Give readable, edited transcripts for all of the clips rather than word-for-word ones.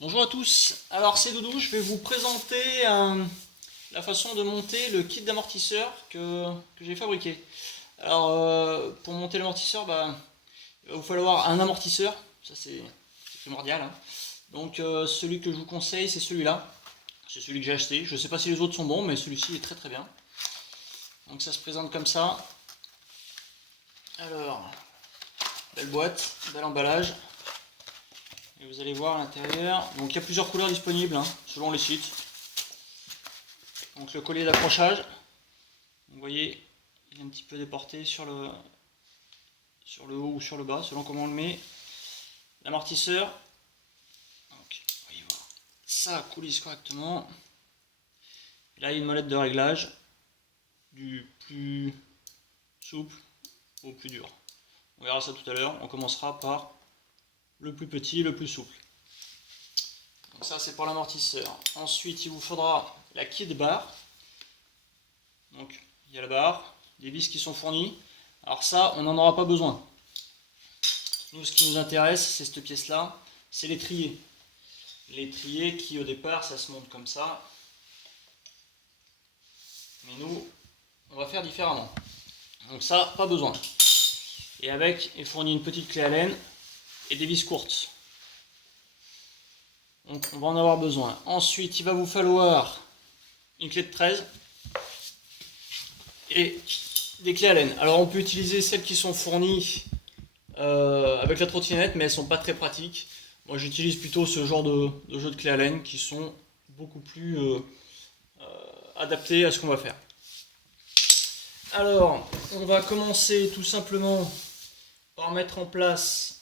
Bonjour à tous, alors c'est Doudou, je vais vous présenter la façon de monter le kit d'amortisseur que j'ai fabriqué. Alors pour monter l'amortisseur, il va vous falloir un amortisseur, ça c'est primordial, hein. Donc celui que je vous conseille c'est celui-là, c'est celui que j'ai acheté. Je ne sais pas si les autres sont bons mais celui-ci est très très bien. Donc ça se présente comme ça. Alors, belle boîte, bel emballage. Et vous allez voir à l'intérieur, donc il y a plusieurs couleurs disponibles hein, selon les sites. Donc le collier d'accrochage, vous voyez, il est un petit peu déporté sur le haut ou sur le bas, selon comment on le met. L'amortisseur, donc vous voyez voir, ça coulisse correctement. Et là il y a une molette de réglage, du plus souple au plus dur. On verra ça tout à l'heure, on commencera par le plus petit, le plus souple. Donc ça c'est pour l'amortisseur. Ensuite il vous faudra la kit barre. Donc il y a la barre, des vis qui sont fournies. Alors ça on n'en aura pas besoin. Nous ce qui nous intéresse c'est cette pièce là, c'est l'étrier. L'étrier qui au départ ça se monte comme ça. Mais nous on va faire différemment. Donc ça pas besoin. Et avec est fourni une petite clé Allen et des vis courtes. Donc on va en avoir besoin. Ensuite il va vous falloir une clé de 13 et des clés Allen. Alors on peut utiliser celles qui sont fournies avec la trottinette, mais elles sont pas très pratiques. Moi j'utilise plutôt ce genre de jeux de clés Allen qui sont beaucoup plus adaptés à ce qu'on va faire. Alors on va commencer tout simplement par mettre en place...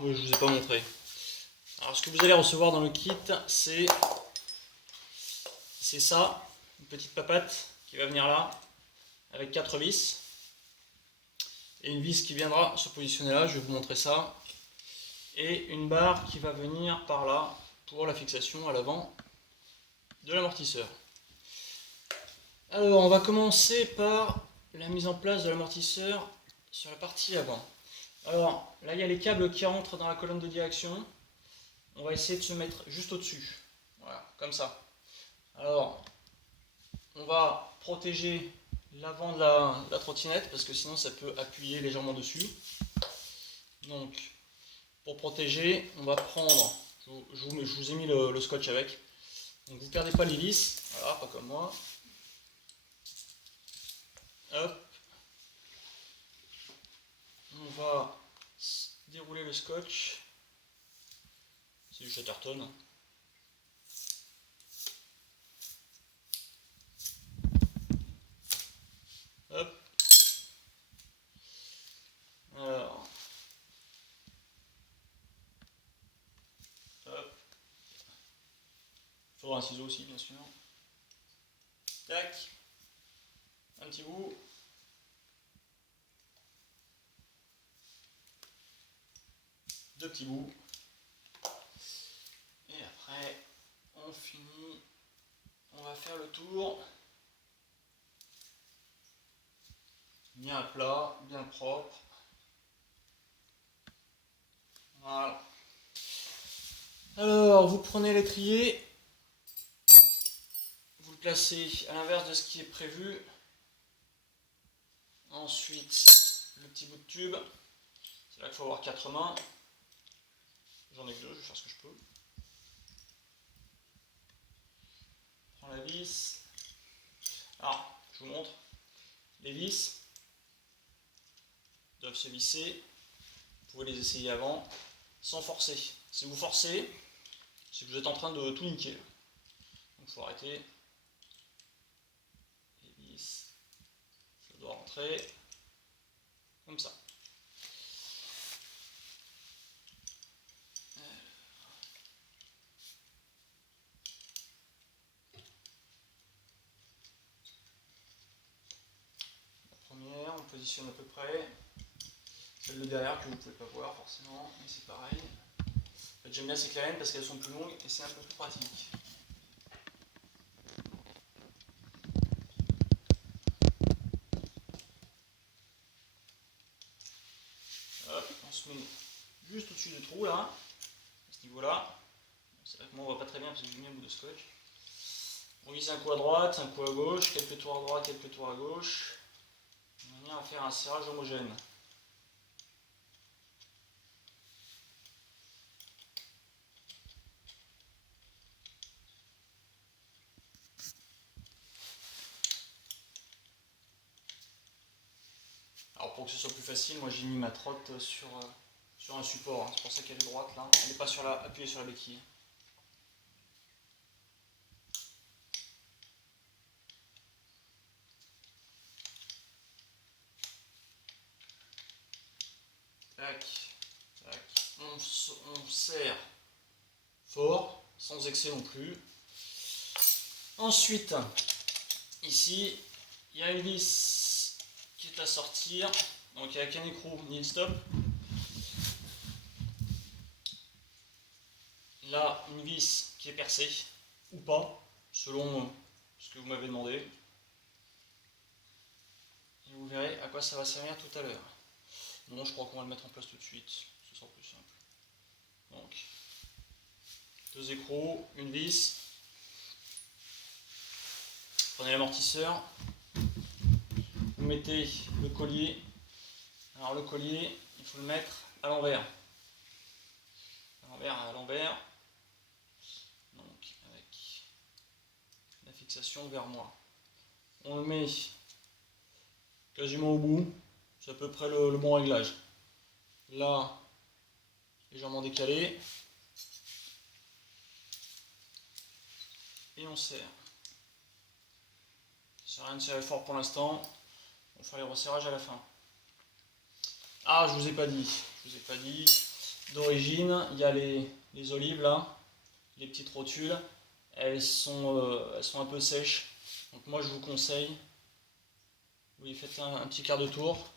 oui, je vous ai pas montré. Alors ce que vous allez recevoir dans le kit, c'est ça, une petite papate qui va venir là, avec 4 vis. Et une vis qui viendra se positionner là, je vais vous montrer ça. Et une barre qui va venir par là, pour la fixation à l'avant de l'amortisseur. Alors on va commencer par la mise en place de l'amortisseur sur la partie avant. Alors là il y a les câbles qui rentrent dans la colonne de direction. On va essayer de se mettre juste au-dessus. Voilà, comme ça. Alors, on va protéger l'avant de la trottinette parce que sinon ça peut appuyer légèrement dessus. Donc, pour protéger, on va prendre, je vous ai mis le scotch avec. Donc vous ne perdez pas les vis, voilà, pas comme moi. Hop. On va dérouler le scotch. C'est du Chatterton. Hop. Alors. Hop. Il faudra un ciseau aussi, bien sûr. Tac. Un petit bout. Deux petits bouts. Et après, on finit. On va faire le tour. Bien à plat, bien propre. Voilà. Alors, vous prenez l'étrier. Vous le placez à l'inverse de ce qui est prévu. Ensuite, le petit bout de tube. C'est là qu'il faut avoir 4 mains. J'en ai que 2, je vais faire ce que je peux. Je prends la vis. Alors, je vous montre. Les vis doivent se visser. Vous pouvez les essayer avant, sans forcer. Si vous forcez, c'est que vous êtes en train de tout niquer. Donc il faut arrêter. Les vis, ça doit rentrer comme ça. La première, on positionne à peu près. Celle de derrière que vous ne pouvez pas voir forcément, mais c'est pareil. En fait, j'aime bien ces clés parce qu'elles sont plus longues et c'est un peu plus pratique. Hop, on se met juste au-dessus du trou là, à ce niveau-là. C'est vrai que moi on voit pas très bien parce que j'ai mis un bout de scotch. On visse un coup à droite, un coup à gauche, quelques tours à droite, quelques tours à gauche, de manière à faire un serrage homogène. Alors pour que ce soit plus facile, moi j'ai mis ma trotte sur un support, hein. C'est pour ça qu'elle est droite là, elle n'est pas appuyée sur la béquille. Tac, tac. On serre fort, sans excès non plus. Ensuite, ici, il y a une vis qui est à sortir. Donc il n'y a qu'un écrou ni le stop. Là, une vis qui est percée, ou pas, selon ce que vous m'avez demandé. Et vous verrez à quoi ça va servir tout à l'heure. Non, je crois qu'on va le mettre en place tout de suite, ce sera plus simple. Donc, 2 écrous, une vis. Prenez l'amortisseur. Vous mettez le collier. Alors le collier, il faut le mettre à l'envers. À l'envers. Donc avec la fixation vers moi. On le met quasiment au bout. C'est à peu près le bon réglage. Là, légèrement décalé. Et on serre. Ça sert à rien de serrer fort pour l'instant. On fera les resserrages à la fin. Ah, je vous ai pas dit. D'origine, il y a les olives là, les petites rotules. Elles sont un peu sèches. Donc moi je vous conseille, vous y faites un petit quart de tour.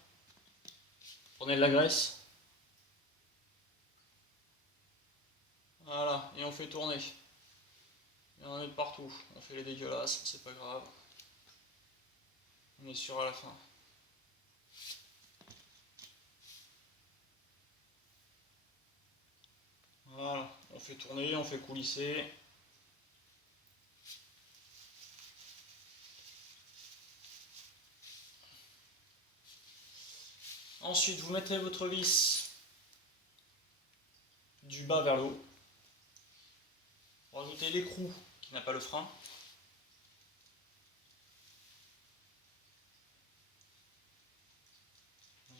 Prenez de la graisse. Voilà, et on fait tourner. Il y en a de partout. On fait les dégueulasses, c'est pas grave. On est sûr à la fin. Voilà, on fait tourner, on fait coulisser. Ensuite, vous mettez votre vis du bas vers le haut. Vous rajoutez l'écrou qui n'a pas le frein.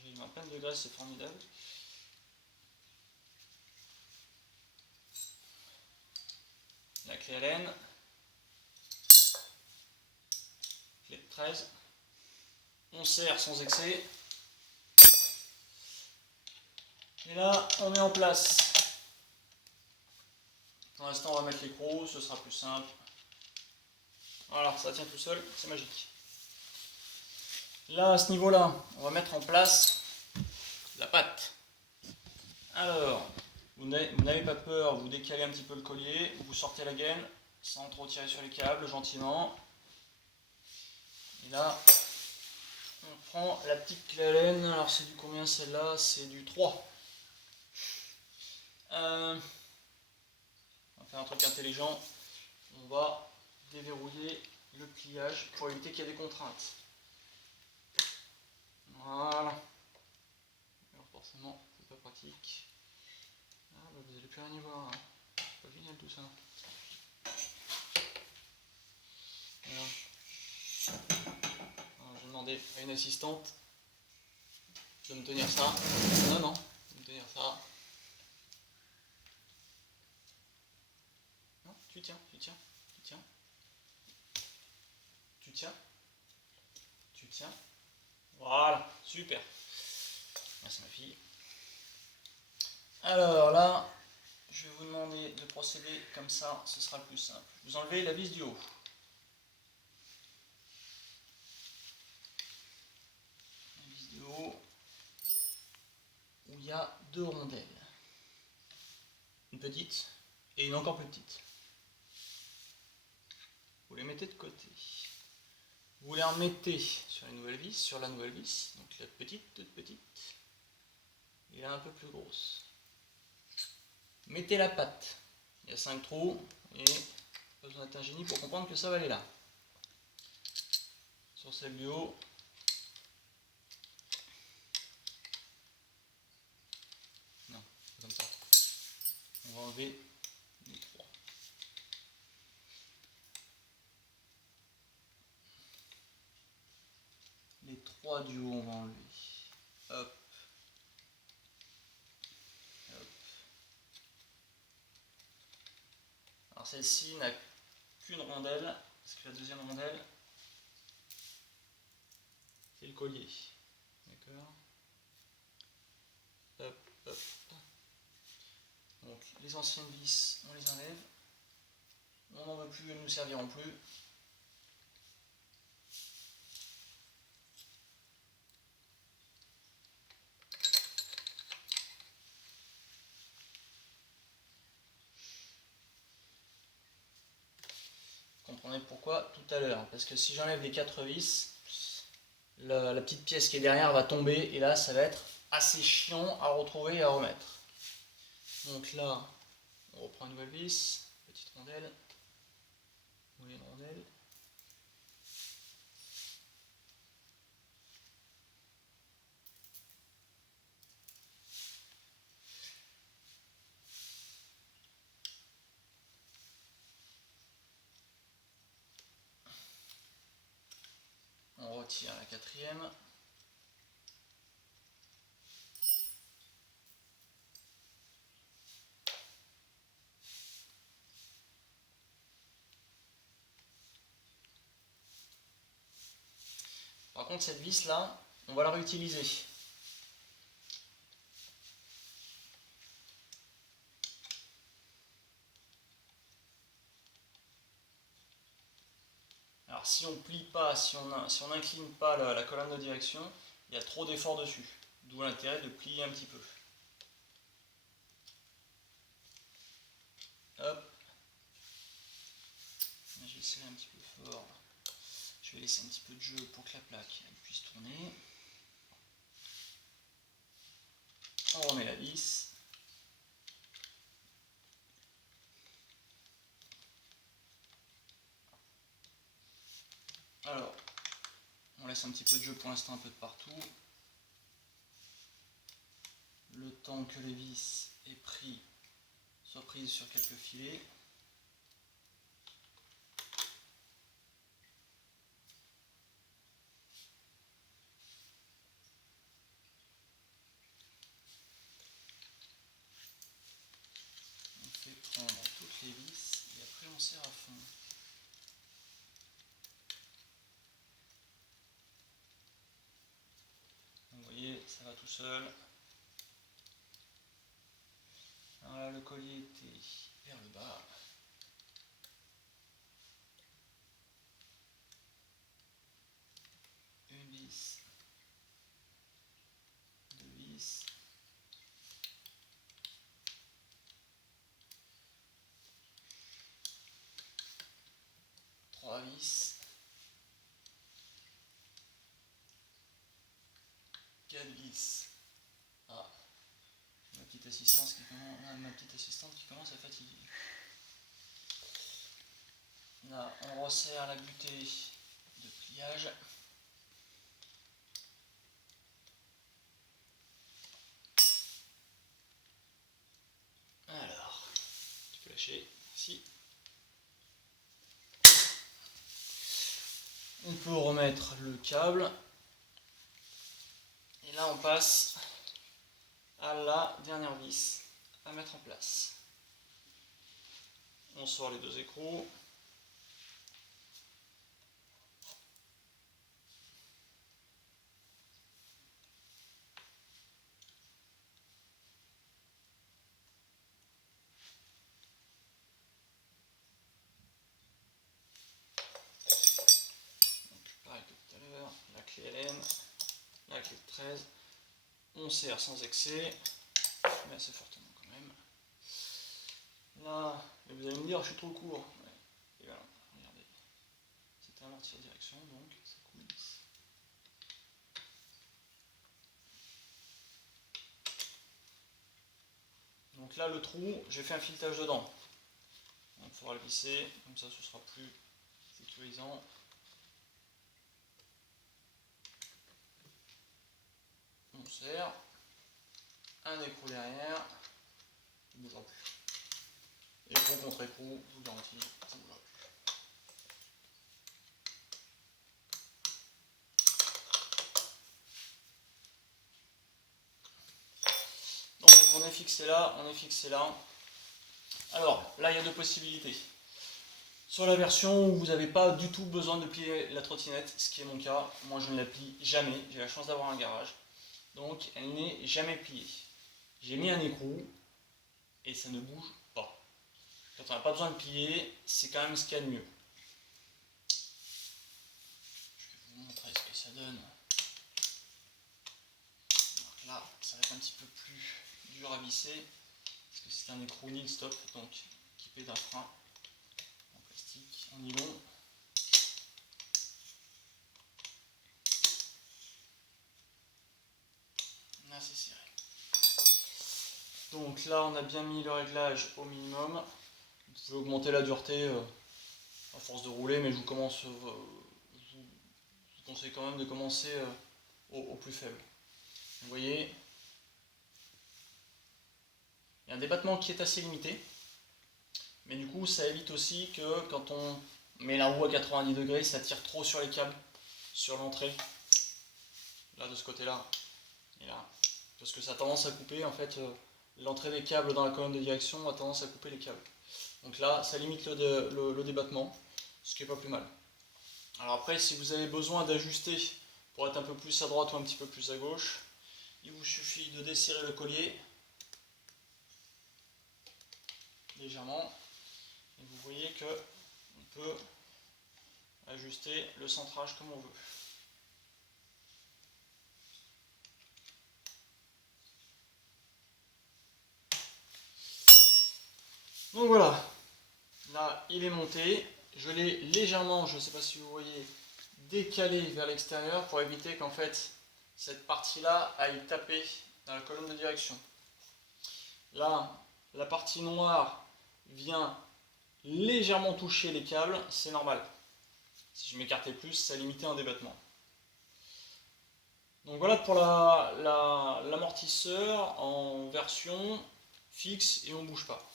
J'ai mis plein de graisse, c'est formidable. La clé Allen. Clé de 13. On serre sans excès. Et là, on met en place. Pour l'instant, on va mettre l'écrou, ce sera plus simple. Voilà, ça tient tout seul, c'est magique. Là, à ce niveau-là, on va mettre en place la patte. Alors, vous n'avez pas peur, vous décalez un petit peu le collier, vous sortez la gaine sans trop tirer sur les câbles, gentiment. Et là, on prend la petite clé Allen. Alors, c'est du combien celle-là? C'est du 3. On va faire un truc intelligent. On va déverrouiller le pliage pour éviter qu'il y ait des contraintes. Voilà. Alors forcément, c'est pas pratique. Ah, bah vous n'allez plus rien y voir. Hein. C'est pas génial tout ça. Voilà. Alors, je vais demander à une assistante de me tenir ça. Non, de me tenir ça. Non, tu tiens. Voilà, super. Merci ma fille. Alors là, je vais vous demander de procéder comme ça, ce sera le plus simple. Vous enlevez la vis du haut. La vis du haut, où il y a 2 rondelles. Une petite et une encore plus petite. Vous les mettez de côté. Vous les remettez sur la nouvelle vis, donc la petite, toute petite, et là un peu plus grosse. Mettez la patte Il y a 5 trous et pas besoin d'être un génie pour comprendre que ça va aller là. Sur celle du haut, non, comme ça. On va enlever les 3. Les 3 du haut, on va enlever. Hop. Hop. Alors celle-ci n'a qu'une rondelle, parce que la deuxième rondelle, c'est le collier. D'accord. Hop, hop. Donc les anciennes vis, on les enlève. On n'en veut plus, elles ne nous serviront plus. Vous comprenez pourquoi tout à l'heure. Parce que si j'enlève les 4 vis, la petite pièce qui est derrière va tomber et là ça va être assez chiant à retrouver et à remettre. Donc là, on reprend une nouvelle vis, petite rondelle, moyenne rondelle. On retire la quatrième. Par contre, cette vis là, on va la réutiliser. Alors si on plie pas, si on n'incline pas la colonne de direction, il y a trop d'efforts dessus. D'où l'intérêt de plier un petit peu. Hop. Là, je vais serrer un petit peu fort. Je vais laisser un petit peu de jeu pour que la plaque puisse tourner. On remet la vis. Alors, on laisse un petit peu de jeu pour l'instant, un peu de partout. Le temps que les vis soient prises sur quelques filets. On fait prendre toutes les vis et après on serre à fond. Vous voyez, ça va tout seul. Alors là, le collier était vers le bas. Une vis, deux vis, trois vis, quatre vis. Ah, ma petite assistante qui commence à fatiguer. Là, on resserre la butée de pliage. Alors, tu peux lâcher ici. On peut remettre le câble. Et là, on passe à la dernière vis à mettre en place. On sort les deux écrous. Pareil que tout à l'heure, la clé Allen, la clé de 13, on serre sans excès, mais assez fortement quand même. Là, vous allez me dire, je suis trop court. Ouais. Et voilà, regardez, c'est un mortier direction, donc ça coule lisse. Donc là, le trou, j'ai fait un filetage dedans. faudra le visser, comme ça ce sera plus sécurisant. On serre, un écrou derrière, il ne bougera plus. Écrou contre écrou, je vous garantis, ça ne bougera plus. Donc on est fixé là, on est fixé là. Alors là il y a deux possibilités. Sur la version où vous n'avez pas du tout besoin de plier la trottinette, ce qui est mon cas, moi je ne la plie jamais, j'ai la chance d'avoir un garage, donc elle n'est jamais pliée. J'ai mis un écrou et ça ne bouge pas. Quand on n'a pas besoin de plier, c'est quand même ce qu'il y a de mieux. Je vais vous montrer ce que ça donne. Donc là, ça va être un petit peu plus dur à visser, parce que c'est un écrou nil stop, donc équipé d'un frein en plastique, en nylon. Assez serré. Donc là, on a bien mis le réglage au minimum. Vous pouvez augmenter la dureté à force de rouler, mais je vous conseille quand même de commencer au plus faible. Vous voyez, il y a un débattement qui est assez limité, mais du coup, ça évite aussi que quand on met la roue à 90 degrés, ça tire trop sur les câbles, sur l'entrée, là de ce côté-là et là, parce que ça a tendance à couper en fait. L'entrée des câbles dans la colonne de direction a tendance à couper les câbles. Donc là, ça limite le débattement, ce qui n'est pas plus mal. Alors après, si vous avez besoin d'ajuster pour être un peu plus à droite ou un petit peu plus à gauche, il vous suffit de desserrer le collier légèrement. Et vous voyez qu'on peut ajuster le centrage comme on veut. Donc voilà, là il est monté, je l'ai légèrement, je ne sais pas si vous voyez, décalé vers l'extérieur pour éviter qu'en fait cette partie-là aille taper dans la colonne de direction. Là, la partie noire vient légèrement toucher les câbles, c'est normal. Si je m'écartais plus, ça limitait un débattement. Donc voilà pour l'amortisseur en version fixe et on ne bouge pas.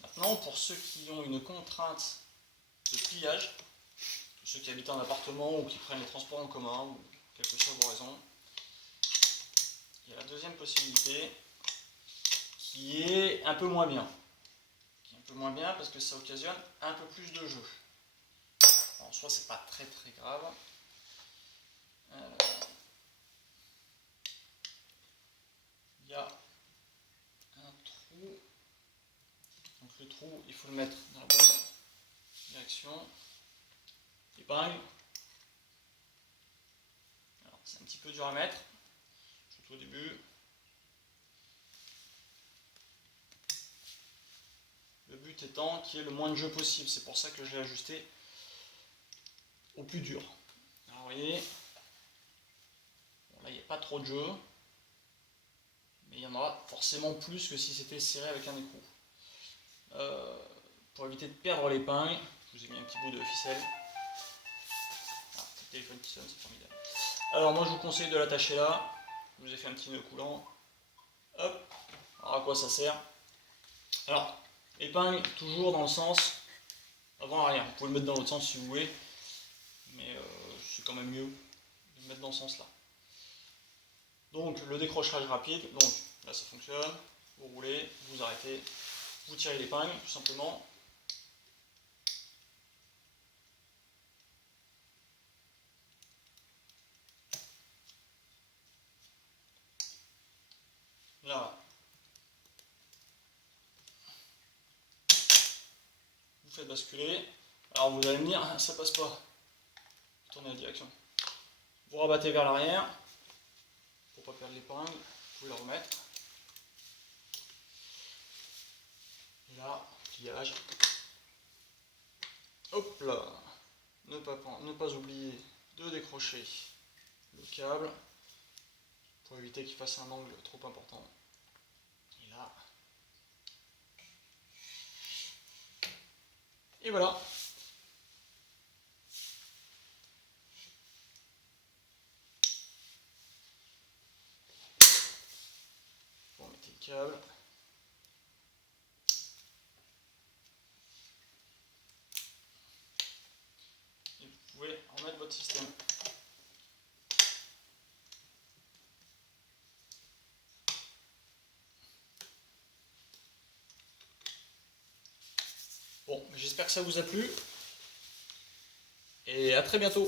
Maintenant, pour ceux qui ont une contrainte de pliage, ceux qui habitent en appartement ou qui prennent les transports en commun, ou quelle que soit vos raisons, il y a la deuxième possibilité qui est un peu moins bien. Qui est un peu moins bien parce que ça occasionne un peu plus de jeu. Alors, en soi, c'est pas très très grave. Il y a un trou. Donc le trou, il faut le mettre dans la bonne direction. Épingle. Alors, c'est un petit peu dur à mettre, surtout au début. Le but étant qu'il y ait le moins de jeu possible. C'est pour ça que j'ai ajusté au plus dur. Alors vous voyez, bon, là il n'y a pas trop de jeu, mais il y en aura forcément plus que si c'était serré avec un écrou. Pour éviter de perdre l'épingle, je vous ai mis un petit bout de ficelle. Ah, le téléphone qui sonne, c'est formidable. Alors moi je vous conseille de l'attacher là. Je vous ai fait un petit nœud coulant. Hop. Alors à quoi ça sert? Alors, épingle toujours dans le sens avant-arrière. Vous pouvez le mettre dans l'autre sens si vous voulez, mais c'est quand même mieux de le mettre dans ce sens-là. Donc le décrochage rapide, donc là ça fonctionne, vous roulez, vous arrêtez, vous tirez l'épingle tout simplement. Là, vous faites basculer. Alors vous allez me dire, ça passe pas. Tournez la direction. Vous rabattez vers l'arrière, pour ne pas perdre l'épingle, vous pouvez la remettre. Et là, pliage. Hop là. Ne pas oublier de décrocher le câble pour éviter qu'il fasse un angle trop important. Et là, Et voilà. Bon, mettez le câble. Et vous pouvez remettre votre système. Bon, j'espère que ça vous a plu. Et à très bientôt.